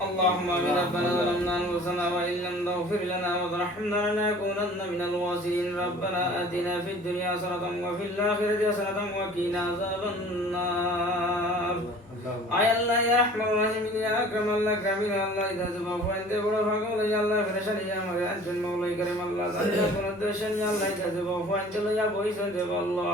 اللهم آمين. ربنا ظلمنا أنفسنا وإن لم تغفر لنا وترحمنا لنكونن من الخاسرين. ربنا آتنا في الدنيا حسنة وفي الآخرة حسنة وقنا عذاب النار. আয় আল্লাহ ইয়া রাহমান রাহিম ইয়া আকরাম আল্লাহ কামিল আল্লাহ ইদা জবা ফাইন্দে বড় ভাগল ইয়া আল্লাহ ফেরেশানি ইয়া আমারে আনজন মাওলাই করিম আল্লাহ জান্নাত কোন দেশন ইয়া আল্লাহ ইদা জবা ফাইন্দে ইয়া বইসন দেব আল্লাহ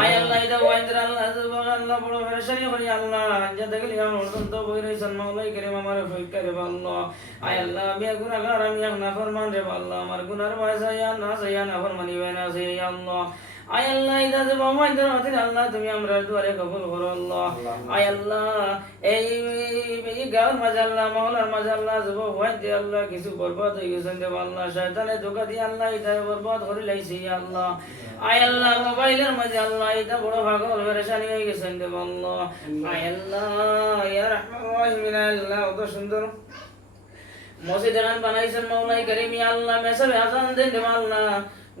আয় আল্লাহ ইদা ওয়াইন্দ্র আল্লাহ জবা আল্লাহ বড় ফেরেশানি করি আল্লাহ আনজা দেখলি আমার অন্তত বই রইসন মাওলাই করিম আমারে ফইকা দেব আল্লাহ আয় আল্লাহ আমি গুনাহগার আমি নাফরমান রে আল্লাহ আমার গুনার ওয়াজা ইয়া না ইয়া নাফরমানি ওয়ানা ইয়া আল্লাহ আয় আল্লাহ ইদা জবা ফাইন্দে রাতে আল্লাহ তুমি আমরা দুয়ারে কবুল করো আল্লাহ আয় আল্লাহ এই গাঁর মাঝে আল্লাহ মহলার মাঝে আল্লাহ যুব হইতে আল্লাহ কিছু বরবাদ হয়ে গেছেন দেব আল্লাহ শয়তানে ধোঁকা দিয়ে আল্লাহ এটা বরবাদ করে লাইছি আল্লাহ আয় আল্লাহ মোবাইলের মাঝে আল্লাহ এটা বড় পাগল পেরেশানি হয়ে গেছেন দেব আল্লাহ আয় আল্লাহ ইয়া রাহমান রাহিম আল্লাহ কত সুন্দর মসজিদ বানাইছেন মাওলাই করিম ইয়া আল্লাহ মেসাবে আজান দেন দেব আল্লাহ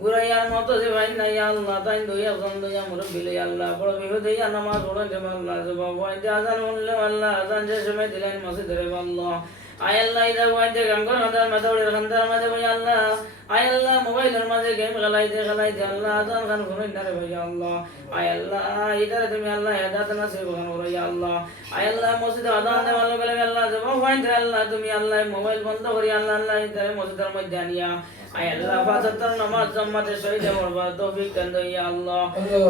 গুরাইয়ার মতো যে ভাই নাই আল্লাহ তাই দইয়া জন দইয়া মুরব্বি লই আল্লাহ বড় বিপদ হইয়া নামাজ পড়েন যে আল্লাহ জবা ওই যে আজান হলো আল্লাহ আজান যে সময় দিলেন মসজিদে আল্লাহ আয় আল্লাহ ইদা ওই যে গান করে মাদার মাদাউড়ের খান্দার মাঝে ভাই আল্লাহ আয় আল্লাহ মোবাইলের মাঝে গেম খেলাইতে আল্লাহ আজান খান শুনেন না রে ভাই আল্লাহ আয় আল্লাহ ইদারে তুমি আল্লাহ হেদায়েত না সে গান করে আল্লাহ আয় আল্লাহ মসজিদে আজান দেওয়া লোক লাগে আল্লাহ জবা ওই যে আল্লাহ তুমি আল্লাহ মোবাইল বন্ধ করি আল্লাহ আল্লাহ ইদারে মসজিদের মধ্যে আনিয়া আয় আল্লাহ ফাজাতার নামাজ জামাতে শহীদ হওয়ার তৌফিক দেন ইয়া আল্লাহ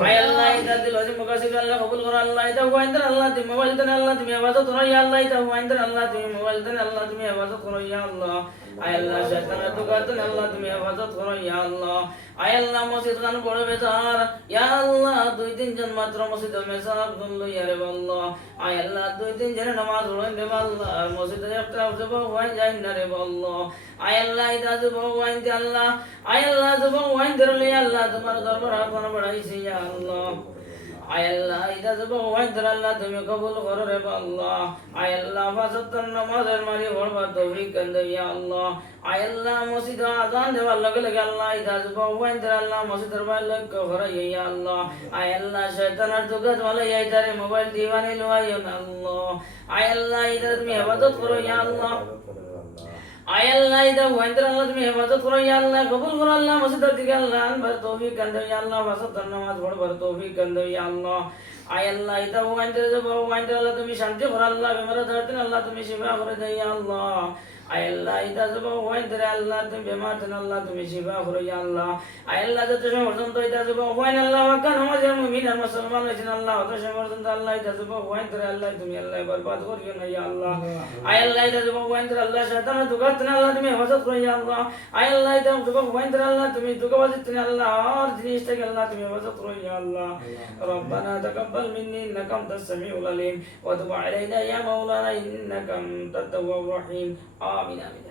আয় আল্লাহ ইদা দিল আজি মুকাসিব আল্লাহ কবুল কর আল্লাহ ইদা ওয়াইন্দার আল্লাহ তুমি মোবাইল দেন আল্লাহ তুমি ইবাদত করো ইয়া আল্লাহ ইদা ওয়াইন্দার আল্লাহ তুমি মোবাইল দেন আল্লাহ তুমি ইবাদত করো ইয়া আল্লাহ আয় আল্লাহ শয়তানের দুকাতেন আল্লাহ তুমি ইবাদত করো ইয়া আল্লাহ আয় আল্লাহ মসজিদ খান বড় বেজার ইয়া আল্লাহ দুই তিন জন মাত্র মসজিদে মেসাব গুলো ইয়া রে আল্লাহ আয় আল্লাহ দুই তিন জন নামাজ পড়েন রে আল্লাহ মসজিদে একটা যাব হই যায় না রে আল্লাহ আয় আল্লাহ ইদা যাব ওয়াইন দে আল্লাহ আয় আল্লাহ যাব ওয়াইন দে আল্লাহ তোমার দরবার আপন বড়াইছি ইয়া আল্লাহ আয় আল্লাহ ইদা যাব ওয়াইন দে আল্লাহ তুমি কবুল করো রে আল্লাহ আয় আল্লাহ ফাসাতার নামাজের মারি হরবা তৌফিক দেন ইয়া আল্লাহ আয় আল্লাহ মসজিদে আজান দেওয়ার লগে লগে আল্লাহ ইদা যাব ওয়াইন দে আল্লাহ মসজিদের বাইরে লক্ষ্য করে ইয়া আল্লাহ আয় আল্লাহ শয়তানের দুকাত ওয়ালা ইদারে মোবাইল দিওয়ানি লওয়াইও না আল্লাহ আয় আল্লাহ ইদা তুমি ইবাদত করো ইয়া আল্লাহ আয় আল্লাহ ইদা ওয়াইন্দ্র আল্লাহ তুমি ইবাদত করো ইয়া আল্লাহ কবুল করো আল্লাহ মসজিদের দিকে আল্লাহ আনবার তৌফিক দেন ইয়া আল্লাহ ফাসাতার নামাজ পড়বার তৌফিক দেন ইয়া আল্লাহ আয় আল্লাহ ইদা ওয়াইন্দ্র যাব ওয়াইন্দ্র আল্লাহ তুমি শান্তি করো আল্লাহ বেমার ধরতেন আল্লাহ তুমি শিফা করে দে ইয়া আল্লাহ আয় আল্লাহ ইদা যাব ওয়াইন্দ্র আল্লাহ তুমি বেমার দেন আল্লাহ তুমি শিফা করো ইয়া আল্লাহ আয় আল্লাহ যত সময় পর্যন্ত ইদা যাব ওয়াইন আল্লাহ ওয়াকান আমাদের মুমিন আর মুসলমান হইছেন আল্লাহ অত সময় পর্যন্ত আল্লাহ ইদা যাব ওয়াইন্দ্র আল্লাহ তুমি আল্লাহ বরবাদ করিও না ইয়া আল্লাহ আয় আল্লাহ ইদা যাব ওয়াইন্দ্র আল্লাহ শয়তানের দুকাতেন আল্লাহ তুমি হেফাজত করো ইয়া আল্লাহ আয় আল্লাহ ইদা যাব ওয়াইন্দ্র আল্লাহ তুমি দুকাবাজিত আল্লাহ আর জিনিসটাকে আল্লাহ তুমি হেফাজত করো ইয়া আল্লাহ ربنا تقبل مني انك انت السميع العليم وتب علينا يا مولانا انك انت التواب الرحيم آمين آمين